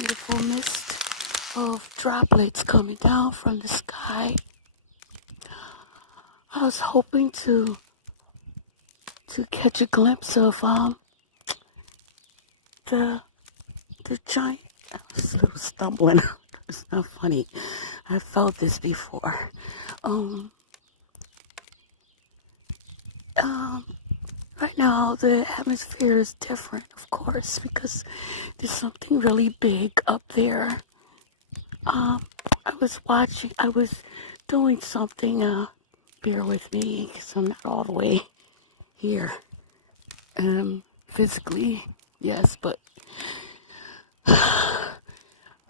beautiful mist of droplets coming down from the sky. I was hoping to catch a glimpse of the giant. I was a little stumbling. It's not funny. I felt this before. Right now the atmosphere is different, of course, because there's something really big up there. I was doing something, bear with me, because I'm not all the way here, physically, yes, but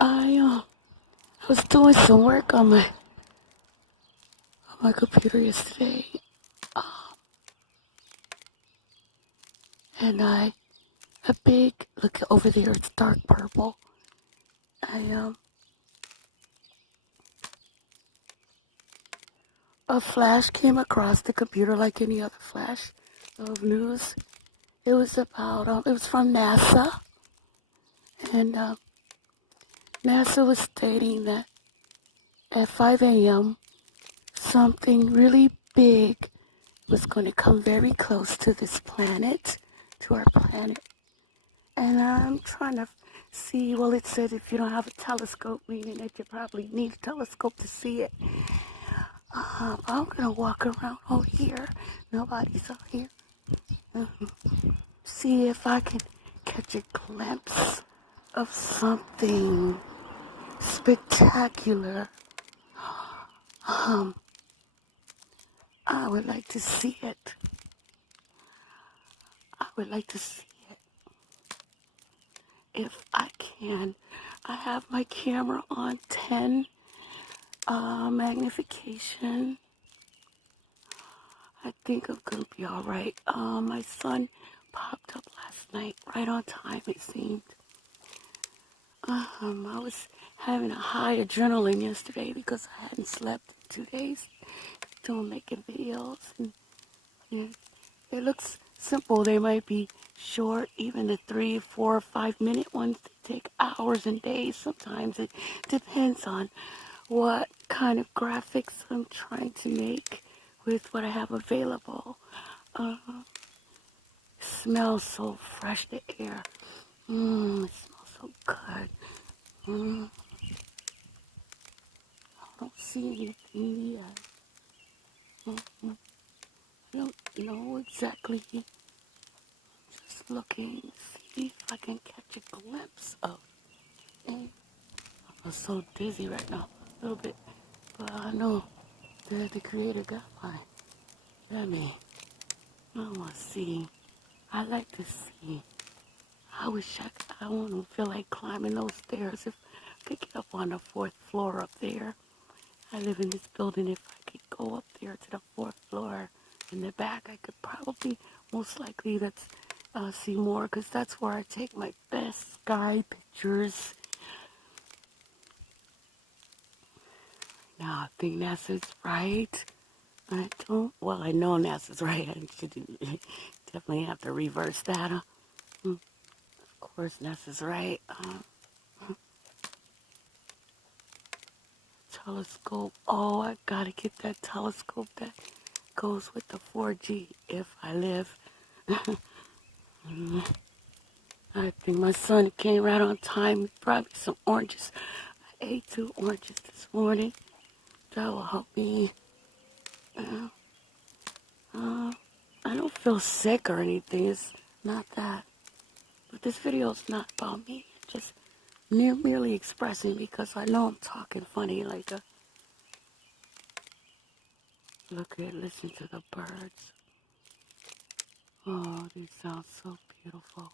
I was doing some work on my computer yesterday, and look over there, it's dark purple. A flash came across the computer like any other flash of news. It was about, it was from NASA, and NASA was stating that at 5 a.m., something really big was going to come very close to this planet, to our planet. And I'm trying to see, well, it said if you don't have a telescope, meaning that you probably need a telescope to see it. I'm going to walk around over here. Nobody's out here. See if I can catch a glimpse of something spectacular. I would like to see it. I would like to see it. If I can. I have my camera on 10 magnification. I think I'm going to be all right. My son popped up last night, right on time it seemed. I was having a high adrenaline yesterday because I hadn't slept in 2 days. Making videos, and it looks simple. They might be short, even the 3, 4, 5 minute ones. They take hours and days. Sometimes it depends on what kind of graphics I'm trying to make with what I have available. Smells so fresh, the air. It smells so good. I don't see anything yet. I don't know exactly. Just looking, see if I can catch a glimpse of it. I'm so dizzy right now, a little bit, but I know that the Creator got me. I want to see. I like to see. I wish I wouldn't feel like climbing those stairs. If I could get up on the 4th floor up there. I live in this building. If I could go up there to the 4th floor in the back, I could probably, most likely, see more, because that's where I take my best sky pictures. Now, I think NASA's right. I know NASA's right. I should definitely have to reverse that. Of course, NASA's right. Telescope. Oh, I gotta get that telescope that goes with the 4G if I live. I think my son came right on time. Probably some oranges. I ate 2 oranges this morning. That will help me. I don't feel sick or anything. It's not that. But this video is not about me. Just merely expressing, because I know I'm talking funny. Listen to the birds. Oh, they sound so beautiful.